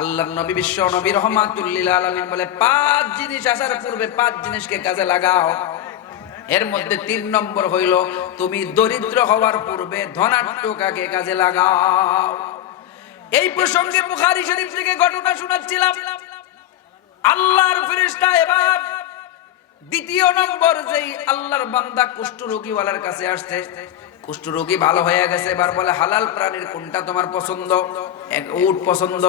আল্লাহর নবী বিশ্ব নবী রহমাতুল লিল আলামিন বলে 5 জিনিস আসার পূর্বে 5 জিনিসকে কাজে লাগাও। এর মধ্যে 3 নম্বর হইল তুমি দরিদ্র হওয়ার পূর্বে ধনাঢ্যকে কাজে লাগাও। এই প্রসঙ্গে বুখারী শরীফ থেকে ঘটনা শোনাচ্ছিলাম। আল্লাহর ফেরেশতা এবার দ্বিতীয় নম্বর যেই আল্লাহর বান্দা কুষ্ঠরোগীওয়ালার কাছে আসছে, কুষ্ঠরোগী ভালো হয়ে গেছে, এবার বলে হালাল প্রাণীর কোনটা তোমার পছন্দ? এক উট পছন্দ।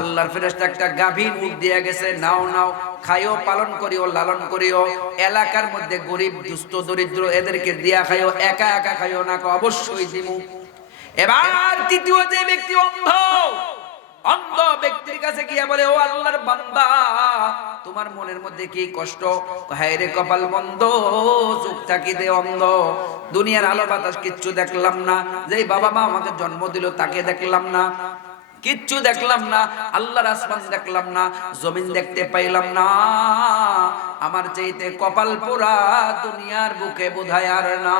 আল্লাহর ফেরেশতা একটা গাভীর উট দিয়ে গেছে, নাও নাও, খাইও, পালন করিও, লালন করিও। এলাকার মধ্যে গরিব দুস্থ দরিদ্র এদেরকে দিয়া খাইও, একা একা খাইও না, অবশ্যই দিমু। এবার তৃতীয় যে ব্যক্তি অন্ধ, অন্ধ ব্যক্তির কাছে গিয়া বলে, ও আল্লাহর বান্দা, তোমার মনের মধ্যে কি কষ্ট? হায় রে কপাল বন্ধ, চোখ থাকি দে অন্ধ, দুনিয়ার আলো বাতাস কিচ্ছু দেখলাম না, যেই বাবা মা আমাকে জন্ম দিল তাকে দেখলাম না, কিচ্ছু দেখলাম না, আল্লাহর আসমান দেখলাম না, জমিন দেখতে পাইলাম না, আমার চাইতে কপাল পোড়া দুনিয়ার বুকে বোধহয় আর না।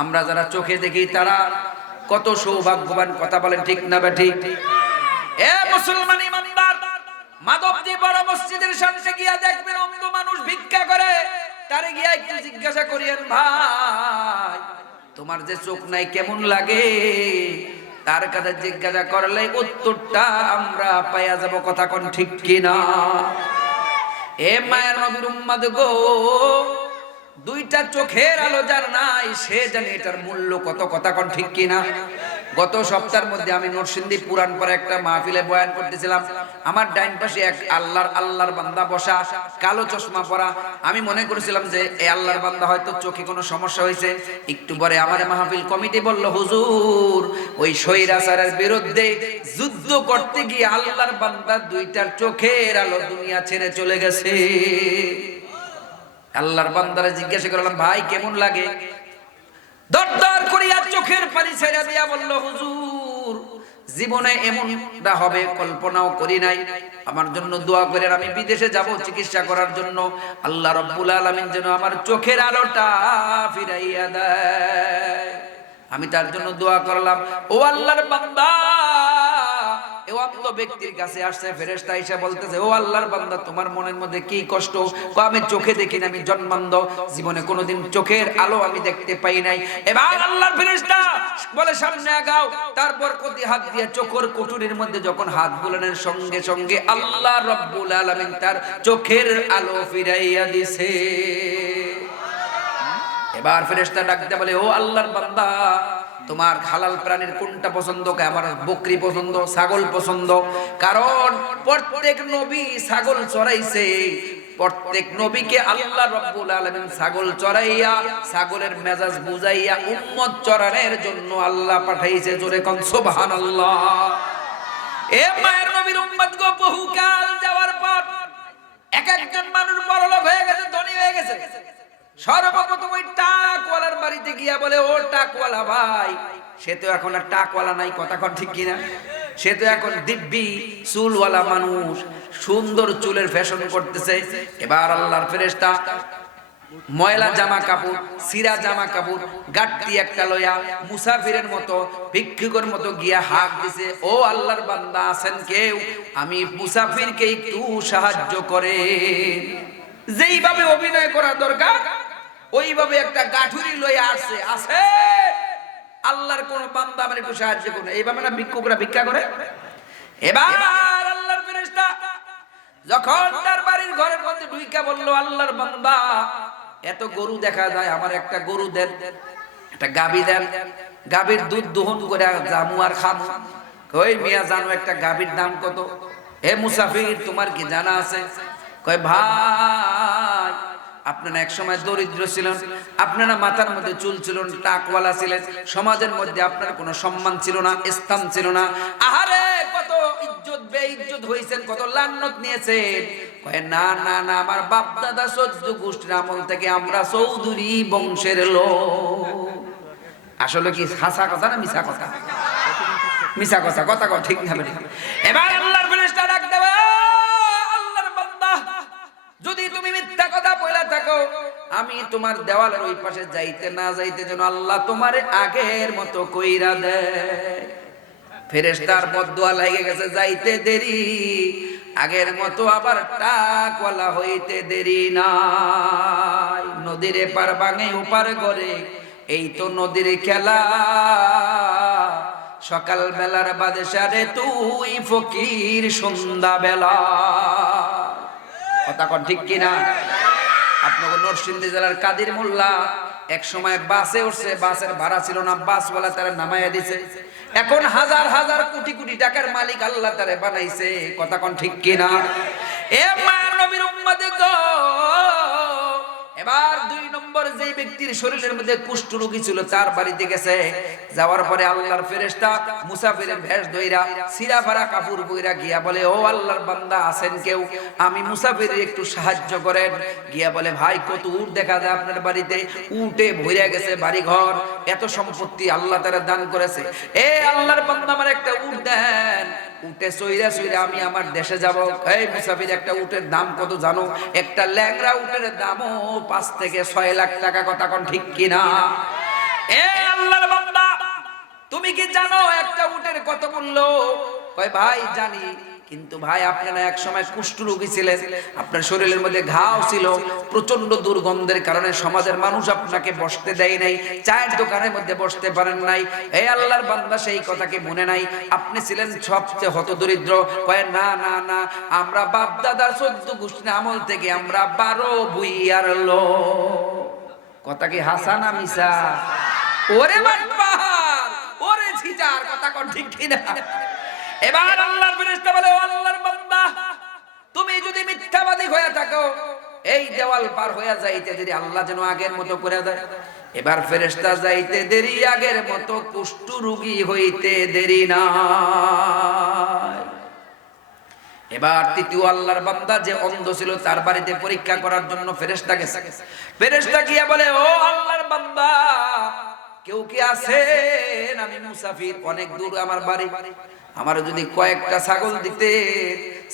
আমরা যারা চোখে দেখি তারা কত সৌভাগ্যবান, কথা বলেন ঠিক না বেঠিক? এ মুসলমান ইমানদার, মাধবদী বড় মসজিদের সামনে গিয়া দেখবেন অন্ধ মানুষ ভিক্ষা করে, তারে গিয়া একটু জিজ্ঞাসা করিয়েন, ভাই তোমার যে চোখ নাই কেমন লাগে? তার কাছে জিজ্ঞাসা করলে উত্তরটা আমরা পাইয়া যাব, কথা কোন ঠিক কিনা? এ মায়ের নবীর উম্মত গো, দুইটা চোখের আলো যার নাই সে জানে এটার মূল্য কত, কথা কোন ঠিক কিনা? গত সপ্তাহের মধ্যে আমি নরসিংদী পুরান পরে একটা মাহফিলে বয়ান করতেছিলাম। আমার ডাইন পাশে এক আল্লাহর বান্দা বসা, কালো চশমা পরা। আমি মনে করেছিলাম যে এই আল্লাহর বান্দা হয়তো চোখে কোনো সমস্যা হয়েছে। একটু পরে আমার মাহফিল কমিটি বলল, হুজুর ওই স্বৈরাচারের বিরুদ্ধে যুদ্ধ করতে গিয়ে আল্লাহর বান্দা দুইটার চোখের আলো দুনিয়া ছেড়ে চলে গেছে। আল্লাহর বান্দারা জিজ্ঞাসা করলাম, ভাই কেমন লাগে? দরদর করিয়া চোখের পানি ছেড়ে দিয়া বলল, হুজুর জীবনে এমনটা হবে কল্পনাও করি নাই। আমার জন্য দোয়া করেন, আমি বিদেশে যাব চিকিৎসা করার জন্য, আল্লাহ রাব্বুল আলামিন যেন আমার চোখের আলোটা ফিরাইয়া দেয়। আমি তার জন্য দোয়া করলাম। ও আল্লাহর বান্দা, এই অন্ধ ব্যক্তির কাছে আসছে ফেরেশতা এসে বলতেছে, ও আল্লাহর বান্দা তোমার মনের মধ্যে কি কষ্ট? আমি চোখে দেখি না, আমি জন্মান্ধ, জীবনে কোনোদিন চোখের আলো আমি দেখতে পাই নাই। এবার আল্লাহর ফেরেশতা বলে, সামনে আগাও। তারপর কতি হাত দিয়ে চোখের কুঠুরির মধ্যে যখন হাত বুলানোর সঙ্গে সঙ্গে আল্লাহ রাব্বুল আলামিন তার চোখের আলো ফিরাইয়া দিছে। এবার ফেরেশতা ডাকতে বলে, ও আল্লাহর বান্দা তোমার হালাল প্রাণীর কোনটা পছন্দ? আমার বকরি পছন্দ, ছাগল পছন্দ। কারণ প্রত্যেক নবী ছাগল চড়াইছে, প্রত্যেক নবীকে আল্লাহ রাব্বুল আলামিন ছাগল চড়াইয়া, ছাগলের মেজাজ বুঝাইয়া উম্মত চড়ানোর জন্য আল্লাহ পাঠাইছে। জোরে কোন সুবহানাল্লাহ। এ মায়ের নবীর উম্মত গো, বহুকাল যাওয়ার পর এক একজন মানুষ বড়লোক হয়ে গেছে, ধনী হয়ে গেছে। সর্বপ্রথম ওই টাকওয়ালার বাড়িতে গিয়া বলে, ও টাকওয়ালা ভাই, সে তো এখন আর টাকওয়ালা নাই, কথা কন ঠিক কিনা? সে তো এখন দিব্যি চুলওয়ালা মানুষ, সুন্দর চুলের ফ্যাশন করতেছে। এবার আল্লাহর ফেরেশতা ময়লা জামা কাপড়, সিরা জামা কাপড়, গাট্টি একটা লয়া মুসাফিরের মতো, ভিক্ষুকের মতো গিয়া হাত দিছে, ও আল্লাহর বান্দা আছেন কেউ? আমি মুসাফিরকে একটু সাহায্য করে। যেইভাবে অভিনয় করা দরকার ওইভাবে একটা গাঠুরি লইয়া আসছে, আছে আল্লাহর কোন বান্দা আমার একটু সাহায্য করুন। এইভাবে না ভিক্ষুকরা ভিক্ষা করে? এবার আল্লাহর ফেরেশতা যখন তার বাড়ির ঘরের মধ্যে ঢুইকা বলল, আল্লাহর বান্দা এত গরু দেখা যায়, আমার একটা গরু দেন, একটা গাভী দেন, গাভীর দুধ দহন করে জামু আর খামু। কই মিয়া জানো একটা গাভীর দাম কত? হে মুসাফির তোমার কি জানা আছে? কয় ভাই আপনারা এক সময় দরিদ্র ছিলেন, আপনারা মাথার মধ্যে চুল ছিল, টাকওয়ালা ছিলেন, সমাজের মধ্যে আপনার কোনো সম্মান ছিল না, স্থান ছিল না। আহারে কত ইজ্জত বেইজ্জত হইছেন, কত লান্নত নিয়েছেন। কয় না না না, আমার বাপ দাদা 14 গোষ্ঠীর আমল থেকে আমরা চৌধুরী বংশের লোক। আসলে কি হাসা কথা না মিছা কথা? মিছা কথা, কথা কও ঠিক না? এবার আল্লাহর ফেরেশতা ডাক দেবে, আল্লাহর বান্দা যদি তুমি মিথ্যা কথা বলে থাকো, আমি তোমার দেওয়ালের ওই পাশে যাইতে না যাইতে যেন আল্লাহ তোমারে আগের মতো কইরা দেয়। ফেরেশতার বদদুয়া লেগে গেছে, যাইতে দেরি, আগের মতো আবার টাকওয়ালা হইতে দেরি নাই। নদীর এপার ভাঙে ওপার করে, এই তো নদীর খেলা। সকাল বেলার বাদশারে তুই ফকির সন্ধ্যা বেলা। কথা কন ঠিক কিনা? আপনাকে নরসিংদী জেলার কাদির মোল্লা এক সময় বাসে উঠছে, বাসের ভাড়া ছিল না, বাসওয়ালা তারা নামাইয়া দিছে। এখন হাজার হাজার কোটি কোটি টাকার মালিক আল্লাহ তারে বানাইছে। কথা কোন ঠিক কিনা? এ মায়ের নবীর উম্মত গো, এবার 2 নম্বর যে ব্যক্তির শরীরের মধ্যে কুষ্ঠ রোগী ছিল তার বাড়িতে গেছে। যাওয়ার পরে আল্লাহর ফেরেশতা মুসাফিরের ভেষ ধইরা সিরা ফারা কাপড় বইরা গিয়া বলে, ও আল্লাহর বান্দা আছেন কেউ? আমি মুসাফিরের একটু সাহায্য করেন। গিয়া বলে, ভাই কত উট দেখা যায় আপনার বাড়িতে, উটে ভইরা গেছে বাড়ি ঘর, এত সম্পত্তি আল্লাহ তারা দান করেছে। এ আল্লাহর বান্দা আমার একটা উট দেন। উটে সইরা সইরা আমি আমার দেশে যাব। এই মুসাফির, একটা উটের দাম কত জানো? একটা ল্যাংড়া উটের দামও 5 থেকে 6 লাখ টাকা। কথা কোন ঠিক কিনা? এ আল্লাহর বান্দা, তুমি কি জানো একটা উটের কত মূল্য? কয়, ভাই জানি, কিন্তু ভাই আপনারা এক সময় কুষ্ঠ রোগী ছিলেন, আপনার শরীরের মধ্যে ঘাও ছিল, প্রচন্ড দুর্গন্ধের কারণে সমাজের মানুষ আপনাকে বসতে দেয় নাই, চায়ের দোকানের মধ্যে বসতে পারেন নাই। এই আল্লাহর বান্দা সেই কথা কি মনে নাই? আপনি ছিলেন সবচেয়ে হতদরিদ্র। কয়, না না না, আমরা বাপ দাদার 14 গোষ্ঠীর আমল থেকে আমরা 12 ভুইয়ার লোক। কথা কি হাসা না মিছা? ওরে বাটপার, ওরে ছিটার, কথা কোন ঠিক কিনা? এবার আল্লাহর ফেরেশতা বলে, ও আল্লাহর বান্দা, তুমি যদি মিথ্যাবাদী হয়ে থাকো, এই দেওয়াল পার হয়ে যাইতে দেরি, আল্লাহ যেন আগের মতো করে দেয়। এবার ফেরেশতা যাইতে দেরি, আগের মতো কুষ্ঠ রোগী হইতে দেরি না। এবার তৃতীয় আল্লাহর বান্দা যে অন্ধ ছিল তার বাড়িতে পরীক্ষা করার জন্য ফেরেশতা গেছে। ফেরেশতা গিয়া বলে, ও আল্লাহর বান্দা, কেউ কি আছেন? আমি মুসাফির, অনেক দূর আমার বাড়ি, আমার যদি কয়েকটা ছাগল দিতে,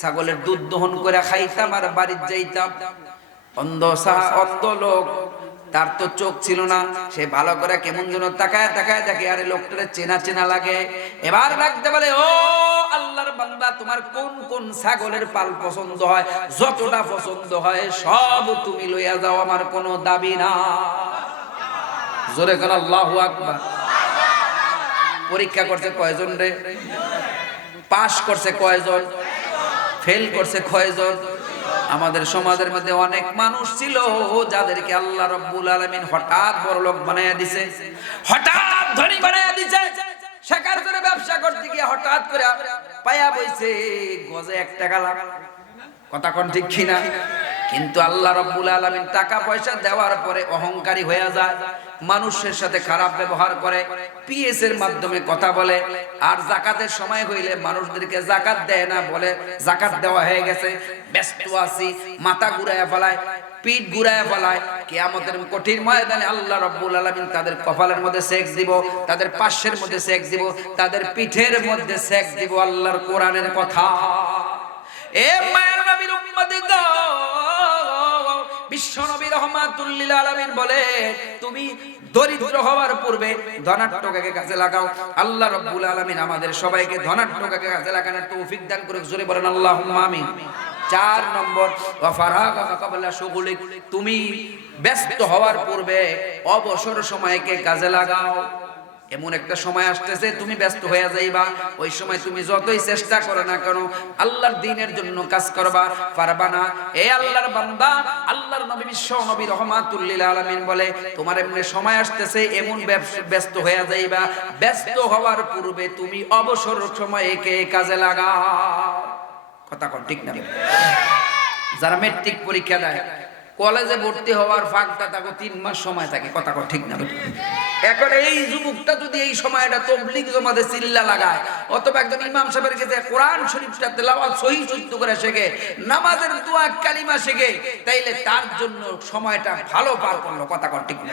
ছাগলের দুধ দহন করে খাইতাম আর বাড়ি যাইতাম। অন্ধ লোক, তার তো চোখ ছিল না, সে ভালো করে কেমন যেন তাকায় তাকায় দেখে, আরে লোকটারে চেনা চেনা লাগে। এবার ডাকতে বলে, ও আল্লাহর বান্দা, তোমার কোন কোন ছাগলের পাল পছন্দ হয়? যতটা পছন্দ হয় সব তুমি লইয়া যাও, আমার কোনো দাবি না। জোরে করে আল্লাহু আকবার। পরীক্ষা করছে কয়জন রে? পাস করছে কয়জন? ফেল করছে কয়জন? আমাদের সমাজের মধ্যে অনেক মানুষ ছিল যাদেরকে আল্লাহ রাব্বুল আলামিন হঠাৎ বড়লোক বানায়া দিছে, হঠাৎ ধনী বানায়া দিছে। শেখার জন্য ব্যবসা করতে গিয়ে হঠাৎ করে পায়া বইছে গজে 1 টাকা লাভ। কথা কোন ঠিক কিনা? কিন্তু আল্লাহ রাব্বুল আলামিন টাকা পয়সা দেওয়ার পরে অহংকারী হয়ে যায়, মানুষের সাথে খারাপ ব্যবহার করে, পিএস এর মাধ্যমে কথা বলে, আর যাকাতের সময় হইলে মানুষদেরকে যাকাত দেয় না, বলে যাকাত দেওয়া হয়ে গেছে, ব্যস্ত আছি, মাথা ঘুরায় ফেলায়, পিঠ ঘুরায় ফেলায়। কিয়ামতের কঠিন ময়দানে আল্লাহ রাব্বুল আলামিন তাদের কপালের মধ্যে সেক্স দিব, তাদের পাশের মধ্যে সেক্স দিব, তাদের পিঠের মধ্যে সেক্স দিব। আল্লাহর কোরআনের কথা। এ মায়ের নবীর উম্মতি গো, বিশ্ব নবী রাহমাতুল লিল আলামিন বলে, তুমি দরিদ্র হওয়ার পূর্বে ধনাঢ্যকে কাজে লাগাও। আল্লাহ রাব্বুল আলামিন আমাদের সবাইকে ধনাঢ্যকে কাজে লাগানোর তৌফিক দান করে। জোরে বলেন আল্লাহুম্মা আমিন। 4 নম্বর, ওয়াফারাগা ক্বাবলা শুগুলিক, তুমি ব্যস্ত হওয়ার পূর্বে অবসর সময়কে কাজে লাগাও। এমন একটা সময় আসতেছে তুমি ব্যস্ত হয়ে যাইবা, ওই সময় তুমি যতই চেষ্টা করো না কেন আল্লাহর দ্বীনের জন্য কাজ করবা, পারবা না। এই আল্লাহর বান্দা, আল্লাহর নবী বিশ্ব নবী রাহমাতুল লিল আলামিন বলে, তোমার এমনি সময় আসতেছে এমন ব্যস্ত হয়ে যাইবা, ব্যস্ত হওয়ার পূর্বে তুমি অবসর সময়কে কাজে লাগাও। কথা কোন ঠিক না? যারা মেট্রিক পরীক্ষা দেয়, কলেজে ভর্তি হওয়ার ফাঁকটা তাকে 3 মাস সময় থাকে। কথা কোন ঠিক না? এখন এই যুবকটা যদি এই সময়টা তাবলীগ জমাতে চিল্লা লাগায়, অথবা একজন ইমাম সাহেবের কাছে কোরআন শরীফটা তেলাওয়াত সহিহ শুদ্ধ করে শেখে, নামাজের দোয়া কালিমা শেখে, তাইলে তার জন্য সময়টা ভালো পার করলো। কথা কোন ঠিক না?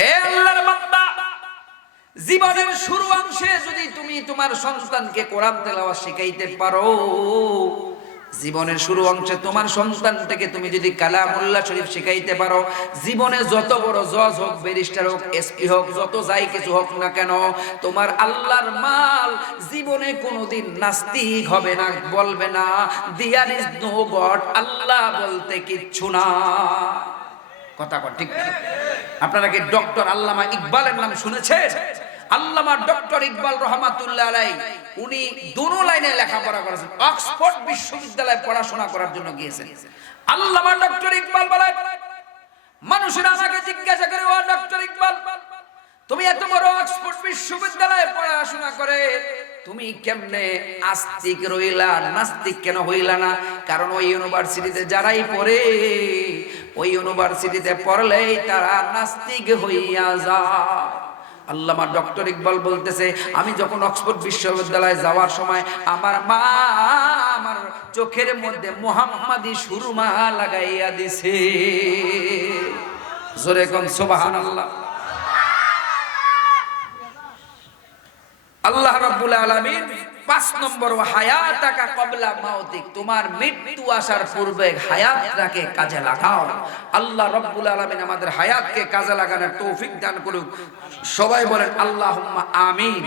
হে আল্লাহর বান্দা, জীবনের শুরু অংশে যদি তুমি তোমার সন্তানকে কোরআন তেলাওয়াত শিখাইতে পারো, জীবনের শুরু অংশে তোমার সন্তানটাকে তুমি যদি কালামুল্লাহ শরীফ শিখাইতে পারো, জীবনে যত বড় জজ হোক, ব্যারিস্টার হোক, এসপি হোক, যত যাই কিছু হোক না কেন, তোমার আল্লাহর মাল জীবনে কোনোদিন নাস্তিক হবে না, বলবে না দেয়ার ইজ নো গড, আল্লাহ বলতে কিচ্ছু না। কথা কর ঠিক না? আপনারা কি ডক্টর আল্লামা ইকবালের নাম শুনেছেন? আল্লামা ডক্টর ইকবাল রহমাতুল্লাহ আলাইহি উনি দুনো লাইনে লেখাপড়া করেছেন, অক্সফোর্ড বিশ্ববিদ্যালয়ে পড়াশোনা করার জন্য গিয়েছেন। আল্লামা ডক্টর ইকবাল বলে, মানুষেরা আমাকে জিজ্ঞাসা করে, ও ডক্টর ইকবাল, তুমি এত বড় অক্সফোর্ড বিশ্ববিদ্যালয়ে পড়াশোনা করে তুমি কেমনে আস্তিক রইলা, নাস্তিক কেন হইলা না? কারণ ওই ইউনিভার্সিটিতে যারাই পড়ে, ওই ইউনিভার্সিটিতে পড়লেই তারা নাস্তিক হইয়া যায়। আল্লামা ডক্টর ইকবাল বলতেছে, আমি যখন অক্সফোর্ড বিশ্ববিদ্যালয়ে যাওয়ার সময় আমার মা আমার চোখের মধ্যে মুহাম্মাদি সুরমা লাগাইয়া দিছে। জোরে কোন সুবহানাল্লাহ। আল্লাহ রাব্বুল আলামিন 5 নম্বর হায়াতাকা ক্বাবলা মাউতিক, তোমার মৃত্যু আসার পূর্বে হায়াতটাকে কাজে লাগাও। আল্লাহ রাব্বুল আলামিন আমাদের হায়াতকে কাজে লাগানোর তৌফিক দান করুক। সবাই বলেন আল্লাহুম্মা আমিন।